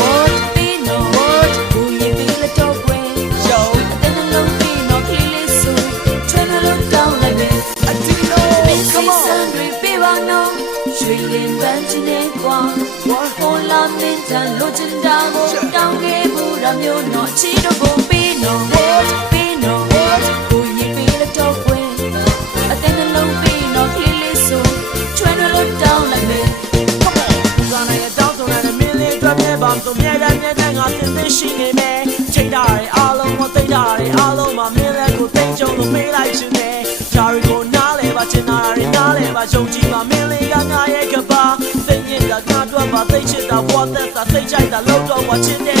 what ပေးနော် what ဘူးရင်ပေးလက်တော့ကွ ဆိုမြဲတမ်းမြဲတမ်းငါသင်သိရှိနေမယ်ချိန်တာတွေအားလုံးမသိတာတွေအားလုံးမှာမင်းလေးကိုသိကြုံလို့မေးလိုက်ခြင်းနဲ့ဂျာရီကိုနားလဲပါချင်တာတွေနားလဲပါယုံကြည်ပါမင်းလေးကငါရဲ့ကပါသိရင်ကငါတို့ပါသိချစ်တာဘဝသက်သာသိကြိုက်တာလို့တော့ဝချင်တဲ့